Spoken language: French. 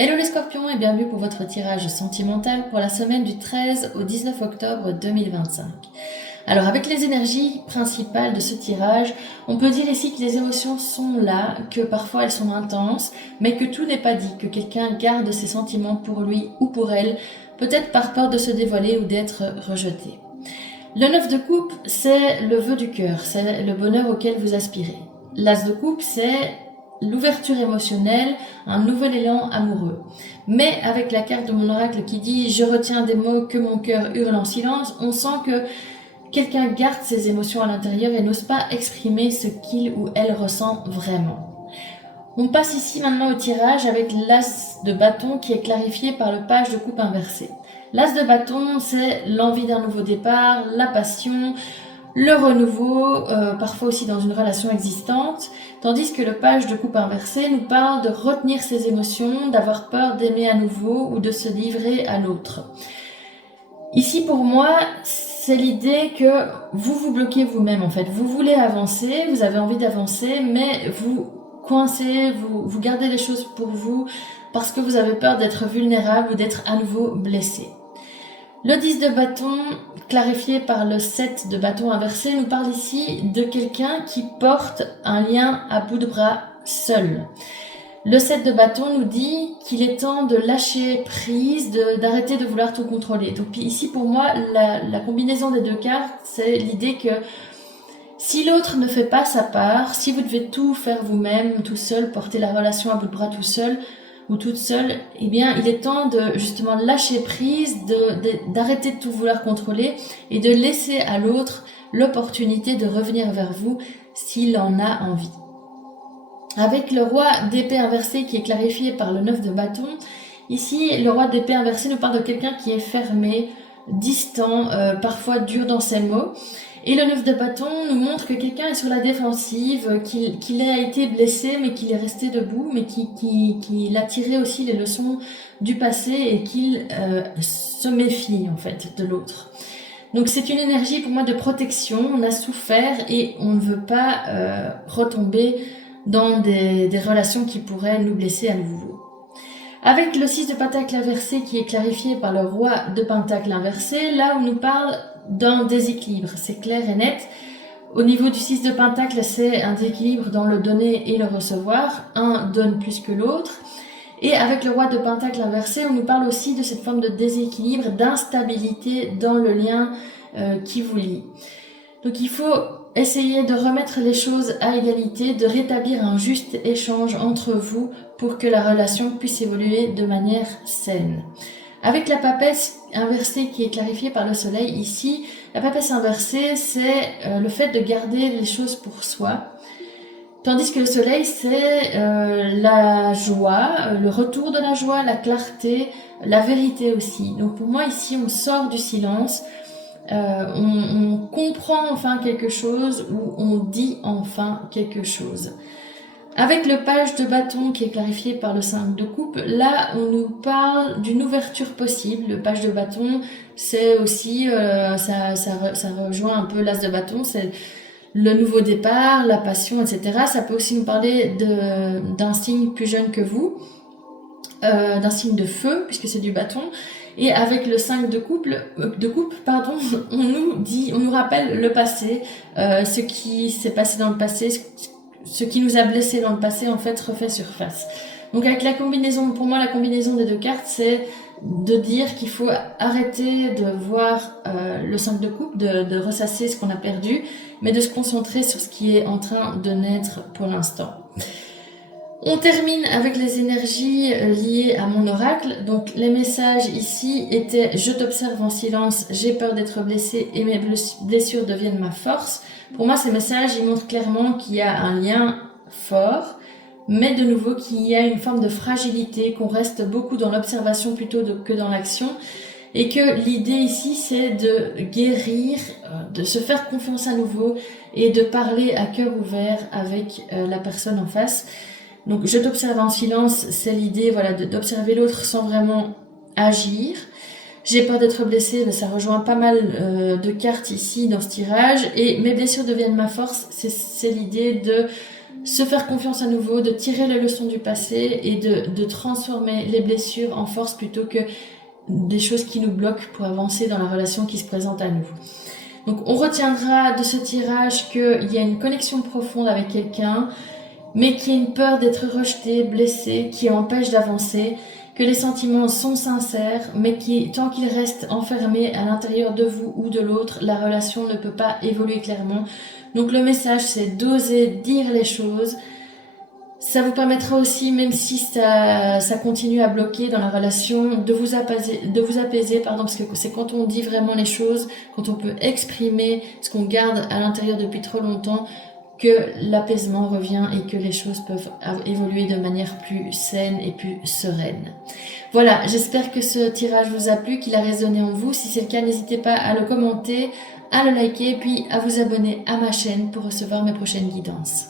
Hello les scorpions et bienvenue pour votre tirage sentimental pour la semaine du 13 au 19 octobre 2025. Alors avec les énergies principales de ce tirage, on peut dire ici que les émotions sont là, que parfois elles sont intenses, mais que tout n'est pas dit, que quelqu'un garde ses sentiments pour lui ou pour elle, peut-être par peur de se dévoiler ou d'être rejeté. Le 9 de coupe, c'est le vœu du cœur, c'est le bonheur auquel vous aspirez. L'as de coupe, c'est l'ouverture émotionnelle, un nouvel élan amoureux. Mais avec la carte de mon oracle qui dit « Je retiens des mots que mon cœur hurle en silence », on sent que quelqu'un garde ses émotions à l'intérieur et n'ose pas exprimer ce qu'il ou elle ressent vraiment. On passe ici maintenant au tirage avec l'as de bâton qui est clarifié par le page de coupe inversé. L'as de bâton, c'est l'envie d'un nouveau départ, la passion, le renouveau, parfois aussi dans une relation existante, tandis que le page de coupe inversé nous parle de retenir ses émotions, d'avoir peur d'aimer à nouveau ou de se livrer à l'autre. Ici pour moi, c'est l'idée que vous vous bloquez vous-même en fait. Vous voulez avancer, vous avez envie d'avancer, mais vous coincez, vous gardez les choses pour vous parce que vous avez peur d'être vulnérable ou d'être à nouveau blessé. Le 10 de bâton, clarifié par le 7 de bâton inversé, nous parle ici de quelqu'un qui porte un lien à bout de bras seul. Le 7 de bâton nous dit qu'il est temps de lâcher prise, d'arrêter de vouloir tout contrôler. Donc ici pour moi, la combinaison des deux cartes, c'est l'idée que si l'autre ne fait pas sa part, si vous devez tout faire vous-même, tout seul, porter la relation à bout de bras tout seul, ou toute seule, eh bien, il est temps de justement lâcher prise, d'arrêter de tout vouloir contrôler et de laisser à l'autre l'opportunité de revenir vers vous s'il en a envie. Avec le roi d'épée inversé qui est clarifié par le 9 de bâton, ici, le roi d'épée inversé nous parle de quelqu'un qui est fermé, distant, parfois dur dans ses mots. Et le 9 de bâton nous montre que quelqu'un est sur la défensive, qu'il a été blessé, mais qu'il est resté debout, mais qu'il a tiré aussi les leçons du passé et qu'il se méfie en fait de l'autre. Donc c'est une énergie pour moi de protection, on a souffert et on ne veut pas retomber dans des relations qui pourraient nous blesser à nouveau. Avec le 6 de pentacle inversé qui est clarifié par le roi de pentacle inversé, là on nous parle d'un déséquilibre, c'est clair et net. Au niveau du 6 de pentacle, c'est un déséquilibre dans le donner et le recevoir. Un donne plus que l'autre. Et avec le roi de pentacle inversé, on nous parle aussi de cette forme de déséquilibre, d'instabilité dans le lien qui vous lie. Donc il faut essayer de remettre les choses à égalité, de rétablir un juste échange entre vous pour que la relation puisse évoluer de manière saine. Avec la papesse inversée qui est clarifiée par le soleil ici, la papesse inversée c'est le fait de garder les choses pour soi, tandis que le soleil c'est la joie, le retour de la joie, la clarté, la vérité aussi. Donc pour moi ici on sort du silence, on comprend enfin quelque chose ou on dit enfin quelque chose. Avec le page de bâton qui est clarifié par le 5 de coupe, là on nous parle d'une ouverture possible. Le page de bâton c'est aussi, ça rejoint un peu l'as de bâton, c'est le nouveau départ, la passion, etc. Ça peut aussi nous parler d'un signe plus jeune que vous, d'un signe de feu puisque c'est du bâton. Et avec le 5 de coupe, on nous rappelle le passé, ce qui s'est passé dans le passé, ce qui nous a blessés dans le passé, en fait, refait surface. Donc avec la combinaison, pour moi, la combinaison des deux cartes, c'est de dire qu'il faut arrêter de voir le 5 de coupe, de ressasser ce qu'on a perdu, mais de se concentrer sur ce qui est en train de naître pour l'instant. On termine avec les énergies liées à mon oracle. Donc les messages ici étaient « Je t'observe en silence, j'ai peur d'être blessé et mes blessures deviennent ma force ». Pour moi, ces messages, ils montrent clairement qu'il y a un lien fort, mais de nouveau qu'il y a une forme de fragilité, qu'on reste beaucoup dans l'observation plutôt que dans l'action, et que l'idée ici, c'est de guérir, de se faire confiance à nouveau et de parler à cœur ouvert avec la personne en face. Donc je t'observe en silence, c'est l'idée voilà, d'observer l'autre sans vraiment agir. J'ai peur d'être blessée, mais ça rejoint pas mal de cartes ici dans ce tirage. Et mes blessures deviennent ma force, c'est l'idée se faire confiance à nouveau, de tirer les leçons du passé et de transformer les blessures en force plutôt que des choses qui nous bloquent pour avancer dans la relation qui se présente à nous. Donc on retiendra de ce tirage qu'il y a une connexion profonde avec quelqu'un, mais qu'il y a une peur d'être rejeté, blessé, qui empêche d'avancer, que les sentiments sont sincères, mais qui, tant qu'ils restent enfermés à l'intérieur de vous ou de l'autre, la relation ne peut pas évoluer clairement. Donc le message, c'est d'oser dire les choses. Ça vous permettra aussi, même si ça continue à bloquer dans la relation, de vous apaiser, parce que c'est quand on dit vraiment les choses, quand on peut exprimer ce qu'on garde à l'intérieur depuis trop longtemps, que l'apaisement revient et que les choses peuvent évoluer de manière plus saine et plus sereine. Voilà, j'espère que ce tirage vous a plu, qu'il a résonné en vous. Si c'est le cas, n'hésitez pas à le commenter, à le liker, puis à vous abonner à ma chaîne pour recevoir mes prochaines guidances.